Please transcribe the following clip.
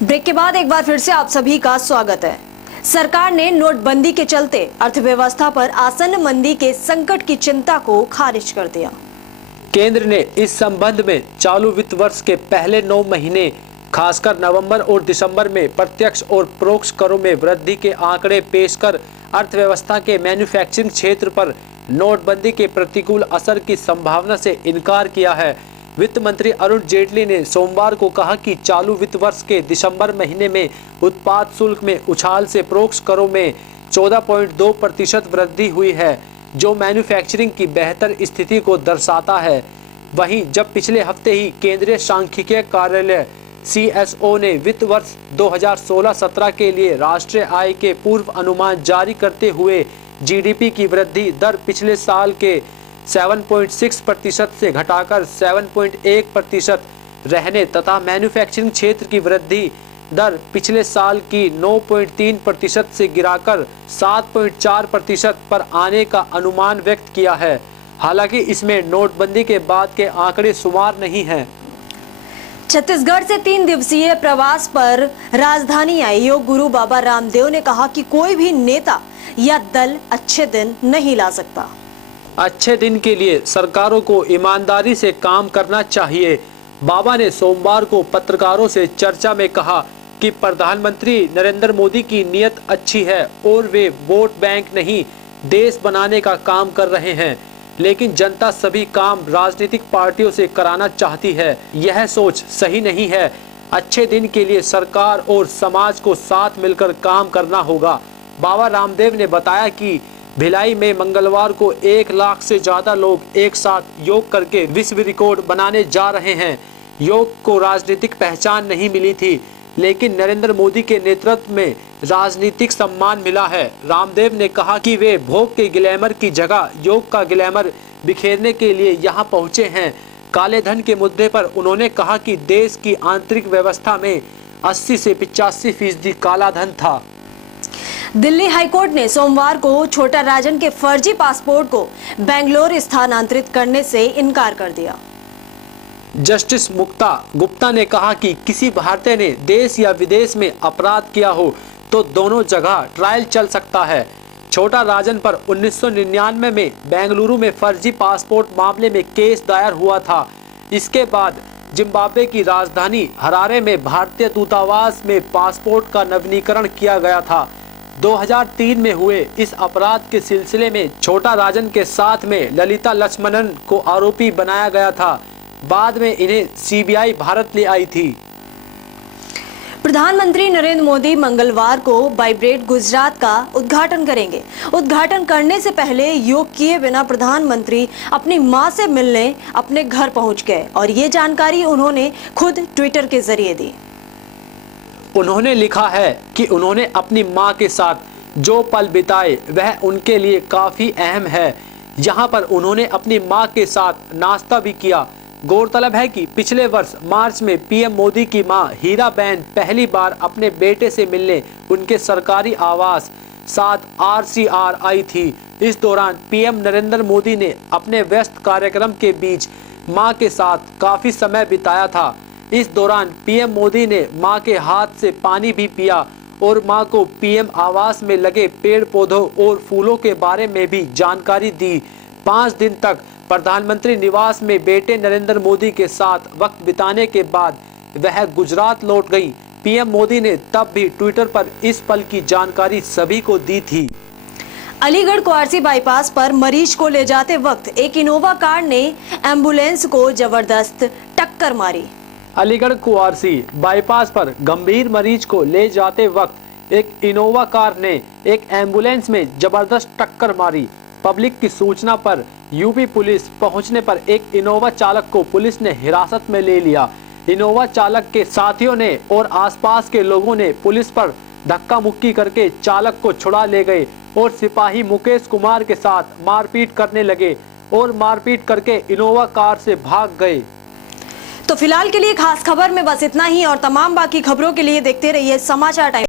Break के बाद एक बार फिर से आप सभी का स्वागत है। सरकार ने नोटबंदी के चलते अर्थव्यवस्था पर आसन्न मंदी के संकट की चिंता को खारिज कर दिया। केंद्र ने इस संबंध में चालू वित्त वर्ष के पहले 9 महीने खासकर नवंबर और दिसंबर में प्रत्यक्ष और परोक्ष करों में वृद्धि के आंकड़े पेश कर अर्थव्यवस्था के मैन्युफैक्चरिंग क्षेत्र पर नोटबंदी के प्रतिकूल असर की संभावना से इनकार किया है। वित्त मंत्री अरुण जेटली ने सोमवार को कहा कि चालू वित्त वर्ष के दिसंबर महीने में उत्पाद शुल्क में उछाल से परोक्ष करों में 14.2% वृद्धि हुई है, जो मैन्युफैक्चरिंग की बेहतर स्थिति को दर्शाता है। वहीं जब पिछले हफ्ते ही केंद्रीय सांख्यिकीय कार्यालय CSO ने वित्त वर्ष 2016-17 के लिए राष्ट्रीय आय के पूर्व अनुमान जारी करते हुए GDP की वृद्धि दर पिछले साल के 7.6% से घटाकर 7.1% रहने तथा मैन्युफैक्चरिंग क्षेत्र की वृद्धि दर पिछले साल की 9.3% से गिराकर 7.4% पर आने का अनुमान व्यक्त किया है। हालांकि इसमें नोटबंदी के बाद के आंकड़े शुमार नहीं हैं। छत्तीसगढ़ से 3 दिवसीय प्रवास पर राजधानी आए योग गुरु बाबा रामदेव ने कहा कि कोई भी नेता या दल अच्छे दिन नहीं ला सकता। अच्छे दिन के लिए सरकारों को ईमानदारी से काम करना चाहिए। बाबा ने सोमवार को पत्रकारों से चर्चा में कहा कि प्रधानमंत्री नरेंद्र मोदी की नीयत अच्छी है और वे वोट बैंक नहीं देश बनाने का काम कर रहे हैं, लेकिन जनता सभी काम राजनीतिक पार्टियों से कराना चाहती है। यह सोच सही नहीं है। अच्छे दिन के लिए सरकार और समाज को साथ मिलकर काम करना होगा। बाबा रामदेव ने बताया कि भिलाई में मंगलवार को 1 लाख से ज्यादा लोग एक साथ योग करके विश्व रिकॉर्ड बनाने जा रहे हैं। योग को राजनीतिक पहचान नहीं मिली थी, लेकिन नरेंद्र मोदी के नेतृत्व में राजनीतिक सम्मान मिला है। रामदेव ने कहा कि वे भोग के ग्लैमर की जगह योग का ग्लैमर बिखेरने के लिए यहां पहुंचे हैं। काले धन के मुद्दे पर उन्होंने कहा कि देश की आंतरिक व्यवस्था में 80 से 85% काला धन था। दिल्ली हाईकोर्ट ने सोमवार को छोटा राजन के फर्जी पासपोर्ट को बेंगलोर स्थानांतरित करने से इनकार कर दिया। जस्टिस मुक्ता गुप्ता ने कहा कि किसी भारतीय ने देश या विदेश में अपराध किया हो तो दोनों जगह ट्रायल चल सकता है। छोटा राजन पर 1999 में बेंगलुरु में फर्जी पासपोर्ट मामले में केस दायर हुआ था। इसके बाद जिम्बाब्वे की राजधानी हरारे में भारतीय दूतावास में पासपोर्ट का नवीनीकरण किया गया था। 2003 में हुए इस अपराध के सिलसिले में छोटा राजन के साथ में ललिता लक्ष्मणन को आरोपी बनाया गया था। बाद में इन्हें CBI भारत ले आई थी। प्रधानमंत्री नरेंद्र मोदी मंगलवार को वाइब्रेट गुजरात का उद्घाटन करेंगे। उद्घाटन करने से पहले योग किए बिना प्रधानमंत्री अपनी मां से मिलने अपने घर पहुंच गए और ये जानकारी उन्होंने खुद ट्विटर के जरिए दी। उन्होंने लिखा है कि उन्होंने अपनी मां के साथ जो पल बिताए वह उनके लिए काफी अहम है। यहां पर उन्होंने अपनी मां के साथ नाश्ता भी किया। गौरतलब है कि पिछले वर्ष मार्च में PM मोदी की मां हीराबेन पहली बार अपने बेटे से मिलने उनके सरकारी आवास 7 RCR आई थी। इस दौरान PM नरेंद्र मोदी ने अपने व्यस्त कार्यक्रम के बीच मां के साथ काफी समय बिताया था। इस दौरान PM मोदी ने मां के हाथ से पानी भी पिया और मां को PM आवास में लगे पेड़ पौधों और फूलों के बारे में भी जानकारी दी। 5 दिन तक प्रधानमंत्री निवास में बेटे नरेंद्र मोदी के साथ वक्त बिताने के बाद वह गुजरात लौट गई। PM मोदी ने तब भी ट्विटर पर इस पल की जानकारी सभी को दी थी। अलीगढ़ क्वारसी बाईपास पर मरीज को ले जाते वक्त एक इनोवा कार ने एम्बुलेंस को जबरदस्त टक्कर मारी। अलीगढ़ कुआरसी बाईपास पर गंभीर मरीज को ले जाते वक्त एक इनोवा कार ने एक एम्बुलेंस में जबरदस्त टक्कर मारी। पब्लिक की सूचना पर यूपी पुलिस पहुंचने पर एक इनोवा चालक को पुलिस ने हिरासत में ले लिया। इनोवा चालक के साथियों ने और आसपास के लोगों ने पुलिस पर धक्का मुक्की करके चालक को छुड़ा ले गए और सिपाही मुकेश कुमार के साथ मारपीट करने लगे और मारपीट करके इनोवा कार से भाग गए। तो फिलहाल के लिए खास खबर में बस इतना ही और तमाम बाकी खबरों के लिए देखते रहिए समाचार टाइम।